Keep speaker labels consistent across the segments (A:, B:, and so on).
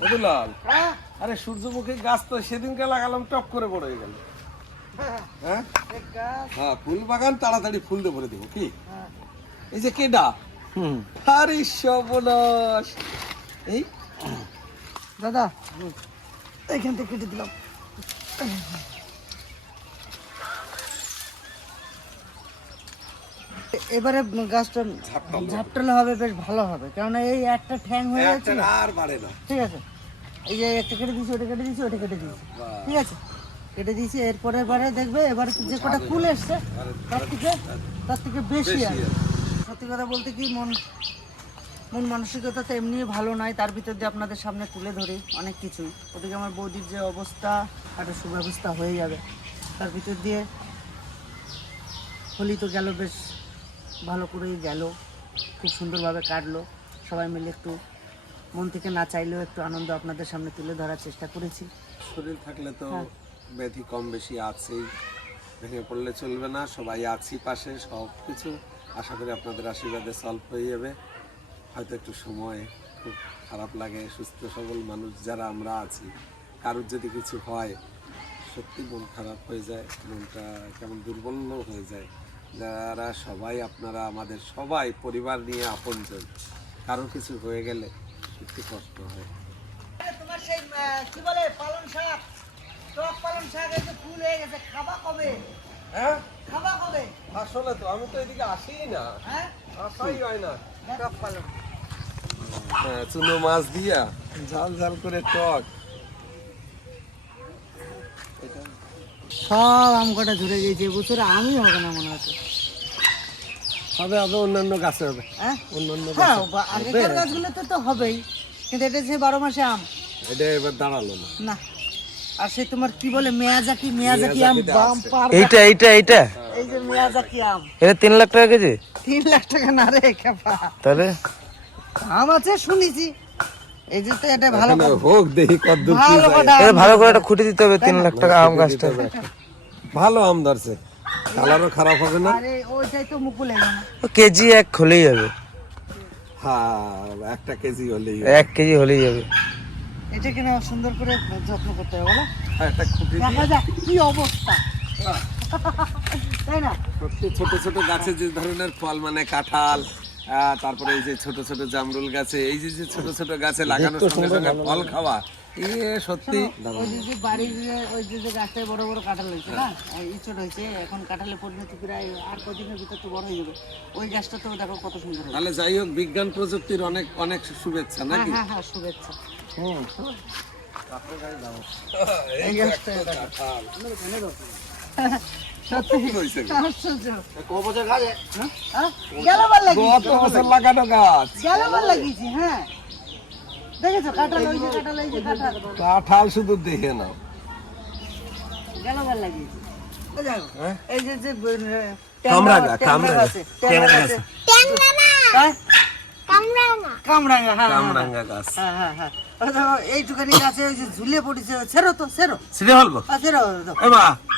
A: মধুলাল
B: হ্যাঁ?
A: আরে সূর্যমুখী গাছ তো সেদিনকে লাগালাম টপ করে বড় হয়ে গেল। হ্যাঁ? হ্যাঁ ফুল বাগান তাড়াতাড়ি ফুল দিয়ে ভরে দেবো কি?
B: হ্যাঁ।
A: এই যে কেডা? আরে সর্বনাশ। এই?
B: দাদা এইখান থেকে কেটে দিলাম। এবারে গাছটা
A: ঝাপটালো।
B: ঝাপটালে হবে বেশ ভালো হবে। কেননা এই একটা ঠ্যাং হয়ে যাচ্ছে
A: আর বাড়ে না।
B: ঠিক আছে। এই যে একটা কেটে দিয়েছি ওটা কেটে দিয়েছি ওটা কেটে দিয়েছি। ঠিক আছে। কেটে দিয়েছি এরপরে বারে দেখবে এবার যে কটা ফুল এসছে তার থেকে তার থেকে বেশি আছে। সত্যি কথা বলতে কি মন মন মানসিকতা তো এমনি ভালো নয়। তার ভিতর দিয়ে আপনাদের সামনে তুলে ধরি অনেক কিছুই ওদিকে আমার বৌদির যে অবস্থা একটা সুব্যবস্থা হয়ে যাবে। তার ভিতর দিয়ে হোলি তো গেল বেশ ভালো করেই গেল খুব সুন্দরভাবে কাটলো। সবাই মিলে একটু মন থেকে না চাইলেও একটু আনন্দ আপনাদের সামনে তুলে ধরার চেষ্টা করেছি।
A: শরীর থাকলে তো
B: হ্যাঁ।
A: ব্যাধি কম বেশি আছেই ভেঙে পড়লে চলবে না সবাই আছি পাশে সব কিছু। আশা করি আপনাদের আশীর্বাদে সলভ হয়ে যাবে। হয়তো একটু সময় খুব খারাপ লাগে সুস্থ সবল মানুষ যারা আমরা আছি কারোর যদি কিছু হয় সত্যি মন খারাপ হয়ে যায় মনটা কেমন দুর্বল হয়ে যায়। যারা সবাই আপনারা আমাদের সবাই পরিবার নিয়ে আপনজন। কারও কিছু হয়ে গেলে একটু কষ্ট হয়।
B: তোমার সেই কি বলে পালন শাক? টক পালন শাক এই ফুল হয়ে গেছে খাবা কবে?
A: হ্যাঁ?
B: খাবা কবে?
A: আসলে তো আমি তো এদিকে আসিই না।
B: হ্যাঁ?
A: আসাই হয় না।
B: টক পালন
A: হ্যাঁ, চুনো মাছ দিয়া ঝাল ঝাল করে টক।
B: সব আম কটা ঝরে গিয়েছে এবছর আমি হবে না মনে হচ্ছে।
A: হবে হবে অন্যান্য গাছে হবে।
B: হ্যাঁ?
A: অন্যান্য
B: হ্যাঁ আগেকার গাছগুলোতে তো হবেই কিন্তু এটা সে বারো মাসে আম।
A: এটা এবার দাঁড়াল না।
B: না। আর সে তোমার কি বলে মেয়াজাকি মেয়াজাকি আম বাম। পার
C: এইটা এইটা এইটা?
B: এই যে মেয়াজাকি আম।
C: এটা তিন লাখ টাকা কেজি?
B: তিন লাখ টাকা না রে খেপা।
C: তাহলে?
B: আম আছে শুনেছি। যে এটা ভালো
A: হোক দেখি কত
B: ভালো
C: করে একটা খুঁটে দিতে হবে তিন লাখ টাকা আম গাছটা।
A: ভালো আম ধরছে। কালারও খারাপ হবে না।
B: আরে ওইটাই তো মুকুল
C: ও কেজি এক হলেই যাবে
A: হ্যাঁ একটা কেজি হলেই
C: এক কেজি হলেই যাবে
B: এটা কিনা সুন্দর করে যত্ন করতে হবে বলো।
A: হ্যাঁ, একটা খুঁটি
B: দেখা যাক কি অবস্থা। তাই না?
A: ছোট ছোট গাছে যে ধরনের ফল মানে কাঁঠাল তারপরে এই যে ছোট ছোট জামরুল গাছে এই যে যে ছোট ছোট গাছে লাগানোর সঙ্গে সঙ্গে ফল খাওয়া সত্যি।
B: ওই যে যে বাড়ির যে ওই যে যে গাছটায় বড় বড় কাঁঠাল হয়েছে না? এই ছোট হয়েছে এখন কাঁঠালে পরিণতি প্রায় আর কদিনের ভিতর তো বড় হয়ে যাবে। ওই গাছটা তো দেখো কত সুন্দর
A: তাহলে যাই হোক বিজ্ঞান প্রযুক্তির অনেক অনেক শুভেচ্ছা
B: হ্যাঁ
A: নাকি?
B: হ্যাঁ হ্যাঁ শুভেচ্ছা।
A: হুম।
B: এই
A: কাঁঠাল শুধু দেখে নাও
B: এই যে যে আহ,
A: কামরাঙা,
B: ট্যাংরা
A: কামরাঙা।
B: গাছে, ট্যাংরা গাছে। হ্যাঁ? হ্যাঁ হ্যাঁ, হ্যাঁ
A: কামরাঙ্গা গাছ।
B: হ্যাঁ হ্যাঁ হ্যাঁ। দেখো, এইটুখানি গাছে ওই যে ঝুলে পড়েছে সেরো তো সেরো
A: সিনে হলবো
B: সেরো দাও,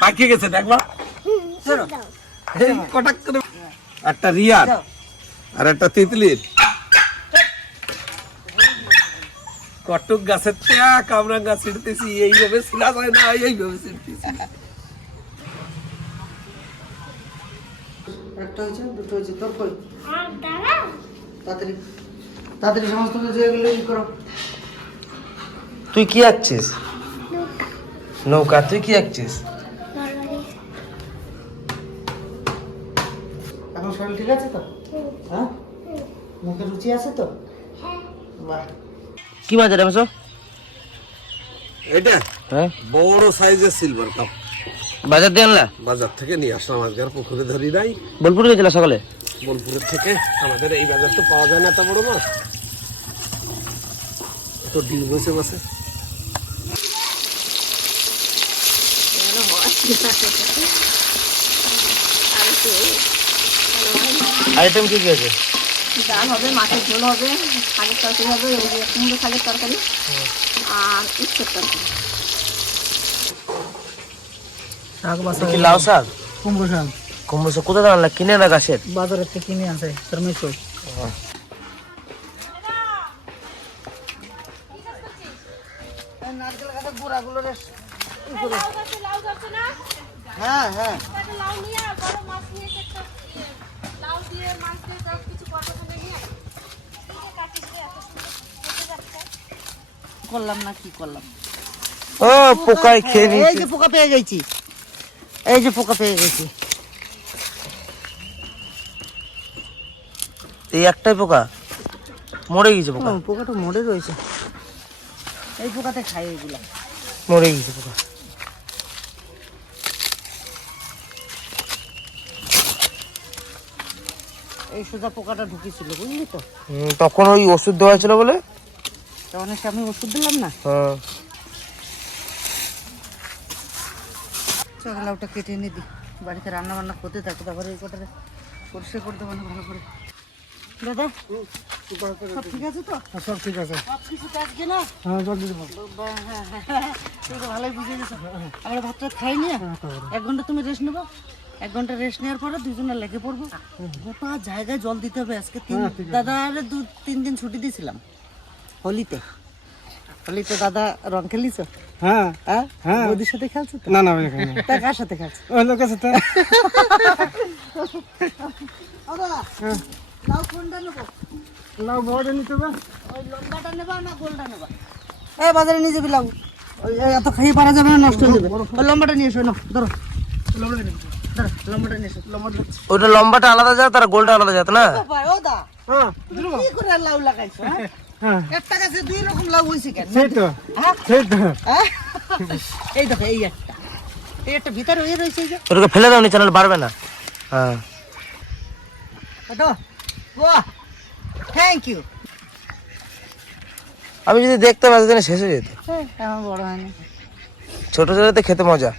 A: পাকিয়ে গেছে দেখবা
B: সেরো
A: এই কটাক করে একটা রিয়ার আর একটা তিতলির। কটক গাছের ত্যা কামরাঙ্গা ছিড়তেছি এইভাবে ছিলা যায় না এইভাবে ছিড়তেছি।
B: একটা হয়েছে দুটো হয়েছে তোর কই? তাড়াতাড়ি। তাড়াতাড়ি সমস্ত কিছু এগুলো ই করো।
C: তুই কি আঁকছিস? নৌকা। তুই কি আঁকছিস?
B: এখন শরীর ঠিক আছে তো? হ্যাঁ? মুখে রুচি আছে তো? বাহ।
C: কি মাছ এটা মেসো?
A: এটা?
C: হ্যাঁ।
A: বড় সাইজের সিলভার কাপ
C: বাজার দিয়ে আনলা?
A: বাজার থেকে নিয়ে আসলাম আজকে আর পুকুরে ধরি নাই।
C: বোলপুরে গেছিল সকালে?
A: বোলপুরের থেকে আমাদের এই বাজার তো পাওয়া যায় না এত বড় মাছ। তো ডিম হয়েছে মাছে।
C: আইটেম কি কি আছে?
D: ডাল হবে মাছের ঝোল হবে শাকের তরকারি হবে ওই যে কুমড়ো শাকের তরকারি আর উচ্ছের তরকারি।
B: শাক বাসা
C: কি লাউ শাক?
B: কুমড়ো শাক।
C: কুমড়ো শাক কোথায় আনলা? কিনে না গাছের?
B: বাজারের থেকে কিনে আনছে তোর মেয়ে
E: সুন্দর দেখতে যাচ্ছে।
B: করলাম না কি করলাম?
C: ও পোকায় খেয়ে
B: এই যে পোকা পেয়ে গেছি। এই যে পোকা পেয়ে গেছি।
C: এই একটাই পোকা? মরে গেছে পোকা?
B: পোকাটা মরে রয়েছে। এই পোকাতে খাই এগুলা।
C: মরে গেছে পোকা
B: এই সোজা পোকাটা ঢুকেছিল বুঝলি তো?
C: তখন ওই ওষুধ দেওয়া ছিল বলে?
B: তখন এসে আমি ওষুধ দিলাম না?
C: হ্যাঁ।
B: চল লাউটা কেটে এনে দিই বাড়িতে রান্না বান্না করতে থাকো তারপরে এই কটারে পরিষ্কার করে দেবো ভালো করে। দাদা? সব ঠিক আছে তো?
F: সব ঠিক আছে।
B: সব কিছু আজকে না?
F: হ্যাঁ দেবো।
B: হ্যাঁ, হ্যাঁ, হ্যাঁ, তো ভালোই বুঝে গেছো। আমরা ভাতটা খাই নিয়ে এক ঘণ্টা তুমি রেস্ট নেব? এক ঘণ্টা রেস্ট নেওয়ার পরে দুজনে লেগে পড়ব। গোটা জায়গায় জল দিতে হবে আজকে তিন দাদা আরে দু তিন দিন ছুটি দিয়েছিলাম হোলিতে। হোলিতে দাদা রং খেলিছ
F: হ্যাঁ।
B: হ্যাঁ?
F: হ্যাঁ।
B: বৌদির সাথে খেলছো
F: না না
B: তা কার সাথে খেলছো?
F: ওই লোকের সাথে।
B: দাদা লাউ কোনটা নেব।
F: লাউ বড় নিতে হবে
B: ওই লম্বাটা নেবা না গোলটা নেবা? এ বাজারে নিয়ে যাবি লাউ। ওই এত খেয়ে পারা যাবে না নষ্ট হয়ে যাবে। ওই লম্বাটা নিয়ে এসো না ধরো। লম্বাটা নিয়ে লম্বাটা নিয়ে এসো লম্বাটা
C: ওইটা লম্বাটা আলাদা যাত আর গোলটা আলাদা যাত না?
B: ও দা।
F: হ্যাঁ
B: কি করে লাউ লাগাইছো হ্যাঁ?
F: হ্যাঁ।
B: একটা গাছে দুই রকম লাউ হয়েছে কেন?
F: সেই তো
B: হ্যাঁ?
F: সেই তো।
B: হ্যাঁ? এই দেখো এই একটা। এই একটা ভিতরে হয়ে রয়েছে যে।
C: ওটাকে ফেলে দাও নি চ্যানেল বাড়বে না। হ্যাঁ।
B: বাহ থ্যাংক ইউ
C: আমি যদি দেখতে পারতাম শেষ হয়ে যেত।
B: আমার বড় হয়নি।
C: ছোট ছোটতে খেতে মজা।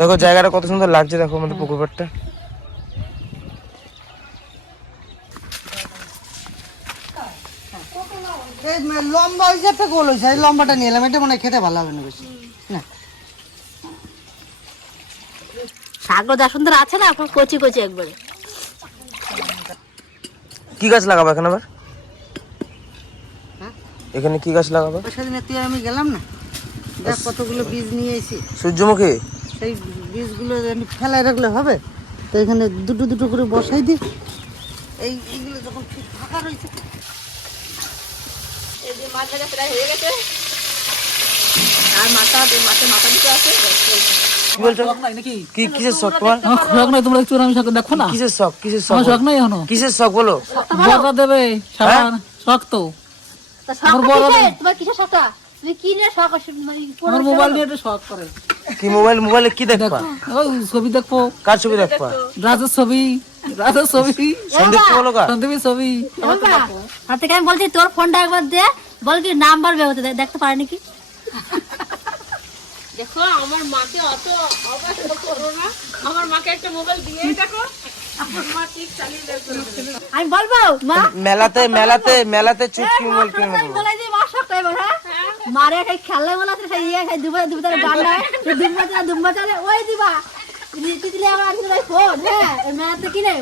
C: দেখো জায়গাটা কত সুন্দর লাগছে দেখো আমাদের পুকুর পাড়টা
B: লম্বা হয়েছে একটা গোল হয়েছে লম্বাটা নিয়ে এলাম এটা মনে হয় খেতে ভালো হবে না বেশি। না
E: শাকগুলো যা সুন্দর আছে না? এখন কচি কচি একবারে।
C: কি গাছ লাগাবো এখানে আবার?
B: হ্যাঁ?
C: এখানে কি গাছ লাগাবো?
B: সেদিনে তুই আমি গেলাম না? দেখ কতগুলো বীজ নিয়ে এসি
C: সূর্যমুখী?
B: সেই বীজগুলো আমি ফেলায় রাখলে হবে? তো এখানে দুটো দুটো করে বসাই দিই। এই এইগুলো যখন ঠিক ফাঁকা রয়েছে
D: এই যে মাছ প্রায় হয়ে গেছে। আর মাথা মাছের মাথা দিতে আছে।
C: কি বলছো কি কিসের শখ তোমার?
G: শখ নাই তোমরা একটু আমি শখ দেখো না?
C: কিসের শখ? কিসের শখ?
G: আমার শখ নাই এখনও?
C: কিসের শখ বলো?
G: বড়টা দেবে শখ তো।
E: কিসের? তোমার কিসের শখটা? তুমি কি নিয়ে শখ মানে
G: আমার মোবাইল নিয়ে একটু শখ করে।
C: কি মোবাইল? মোবাইলে কি দেখবা?
G: ওই ছবি দেখব
C: কার ছবি দেখবা?
G: রাজের ছবি। রাজের ছবি।
C: সন্দীপ বলো কা
G: সন্দীপের ছবি।
E: হাত থেকে আমি বলছি তোর ফোনটা একবার দে। বল কি নাম্বার দেখতে পারে নাকি?
D: দেখো আমার মাকে অত অবাক করো না। আমার মাকে একটা মোবাইল দিয়ে দেখো। আমার মা ঠিক চালিয়ে দেখো
E: আমি বলব মা?
C: মেলাতে মেলাতে মেলাতে চুটকি মোবাইল কিনে নেব
E: বলে যে মা শখ করে হ্যাঁ? মারে খেলা বলা সেই ইয়ে খাই দুবার দুবার গান গায় দুম্বা চালা দুম্বা চালে ওই দিবা। তিতলি আমার আনতে ফোন হ্যাঁ? মেলাতে কিনে?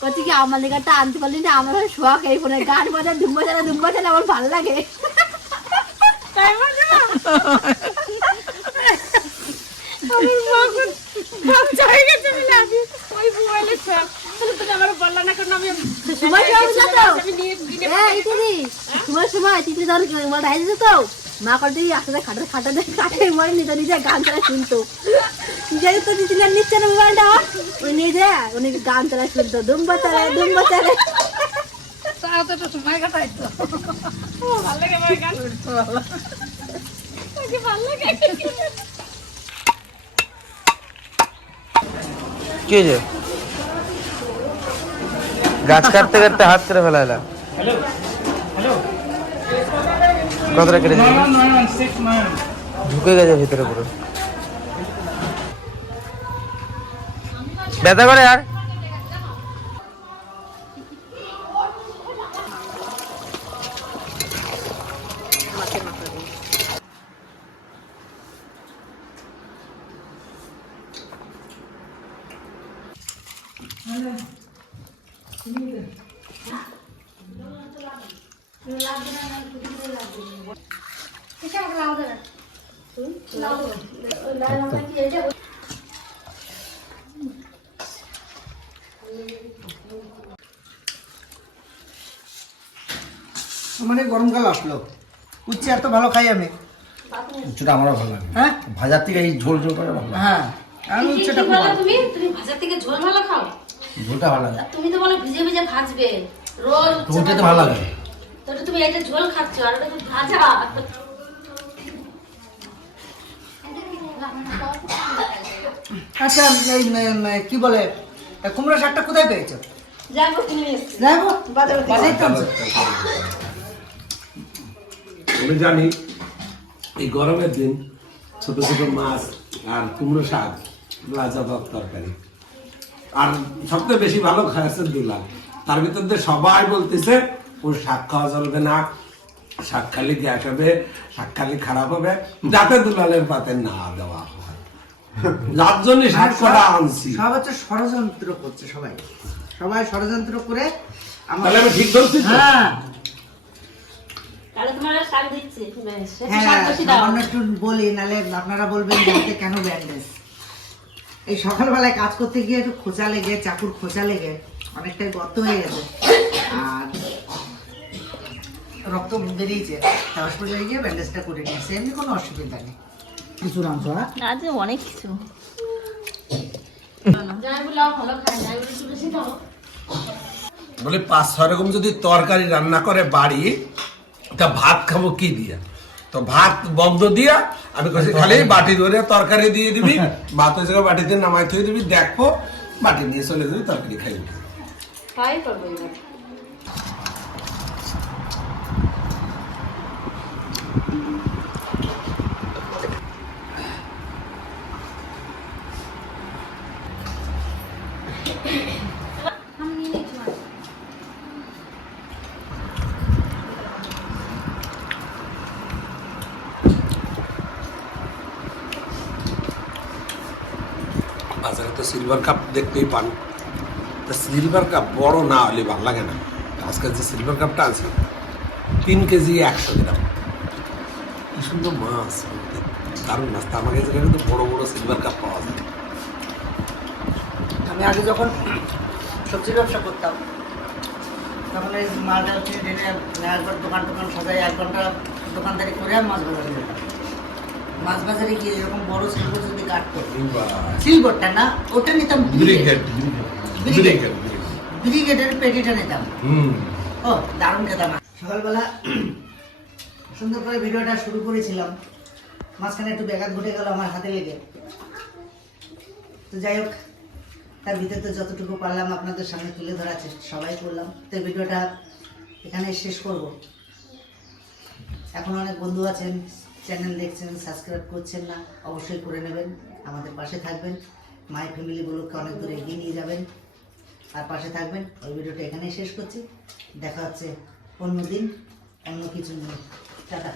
E: কচ্ছি কি আমার লেগাটা আনতে পারলি না আমার শখ এই ফোনে। গান বাজা দুম্বা চালা দুম্বা চালা আমার ভালো লাগে। তাই বলছো সময় সময় তো। হ্যাঁ ইতিদি সময় সময় তিতলি ধর মোবাইল হাই দিত তো। মা করতে আসলে খাটে খাটে খাটে। মোবাইল নিতে নিজে গান চালা শুনতো। যেই তো তিতলি আর নিচ্ছে না মোবাইলটা ওই নিজে উনি গান চালা শুনতো। দুম্বা চালায় দুম্বা চালায়।
C: কি হয়েছে? গাছ কাটতে কাটতে হাত করে ফেলা এলা। কতটা কেটে ঢুকে গেছে ভিতরে পুরো। ব্যথা করে আর?
B: মানে গরমকাল আসলো। উচ্ছে এত ভালো খাই আমি।
C: আমারও ভালো লাগে।
B: হ্যাঁ?
C: ভাজার থেকে এই ঝোল ঝোল করে ভালো
B: হ্যাঁ আমি উচ্ছেটা খুব ভালো
D: তুমি? তুমি ভাজার থেকে ঝোল ভালো খাও?
C: ঝোলটা ভালো লাগে।
D: তুমি তো বলো ভিজে ভিজে ভাজবে। রোজ
C: তো তো ভালো লাগে।
D: তো তুমি এটা ঝোল খাচ্ছ আর ওটা তুমি ভাজা।
B: আচ্ছা এই কি বলে? কুমড়ো শাকটা কোথায় পেয়েছ?
D: যাব কিনে
B: যাব? বাজারে বাজারে
A: আমি জানি এই গরমের দিন ছোট ছোট মাছ আর কুমড়ো শাক লাজবাব তরকারি। আর সবচেয়ে বেশি ভালো খাইছে দুলা তার ভিতর দিয়ে সবাই বলতেছে ওর শাক খাওয়া চলবে না। শাক খালি গ্যাস হবে শাক খালি খারাপ হবে। যাতে দুলালের পাতে না দেওয়া হয়। যার জন্য আনছি।
B: সব হচ্ছে ষড়যন্ত্র করছে সবাই। সবাই ষড়যন্ত্র করে
A: তাহলে আমি ঠিক বলছি তো?
B: হ্যাঁ। হ্যাঁ আপনারা বলবেন কেন ব্যান্ডেজ? এই সকালবেলায় কাজ করতে গিয়ে একটু খোঁচা লেগে চাকুর খোঁচা লেগে অনেকটাই গর্ত হয়ে গেছে। আর রক্ত বেরিয়েছে। হসপিটালে গিয়ে ব্যান্ডেজটা করে নিয়েছে এমনি কোনো অসুবিধা নেই। কিছু রামছ হ্যাঁ?
E: আজ অনেক কিছু।
D: যাই বলাও ভালো খাই যাই বলে একটু বেশি দাও
A: বলে পাঁচ ছয় রকম যদি তরকারি রান্না করে বাড়ি তা ভাত খাব কি দিয়া? তো ভাত বন্ধ দিয়া আমি কইছি খালি বাটি ধরে তরকারি দিয়ে দিবি ভাত জায়গায় বাটিতে নামাই থই দিবি দেখব বাটি নিয়ে চলে যাবি তরকারি খাইবি।
D: তাই করব এবার
A: বাজারে তো সিলভার কাপ দেখতেই পান। তা সিলভার কাপ বড় না হলে ভালো লাগে না। আজকে যে সিলভার কাপটা আছে, তিন কেজি একশো গ্রাম। কি সুন্দর মাছ দারুণ মাছ। তা আমাকে যেখানে কিন্তু বড় বড় সিলভার কাপ পাওয়া যায়।
B: আমি আগে যখন সবজির ব্যবসা করতাম, তখন এই মালটা কিনে টেনে একবার দোকান টোকান সাজাই, এক ঘণ্টা দোকানদারি করে আমি মাছ বাজারে যেতাম। মাছ বাজারে গিয়ে এরকম বড় সিলভার যদি কাটতো সিলভারটা না ওটা নিতাম
A: ব্রিগেড
B: ব্রিগেড ব্রিগেডের পেটিটা নিতাম। ও দারুণ খেতাম। সকালবেলা সুন্দর করে ভিডিওটা শুরু করেছিলাম। মাঝখানে একটু ব্যাঘাত ঘটে গেল আমার হাতে লেগে। তো যাই হোক তার ভিতরে তো যতটুকু পারলাম আপনাদের সামনে তুলে ধরার চেষ্টা সবাই করলাম। তো ভিডিওটা এখানে শেষ করব। এখন অনেক বন্ধু আছেন চ্যানেল দেখছেন, সাবস্ক্রাইব করছেন না, অবশ্যই করে নেবেন। আমাদের পাশে থাকবেন। মাই ফ্যামিলিগুলোকে অনেক দূরে এগিয়ে নিয়ে যাবেন। আর পাশে থাকবেন। ওই ভিডিওটা এখানেই শেষ করছি। দেখা হচ্ছে অন্য দিন, অন্য কিছু নিয়ে। টাটা।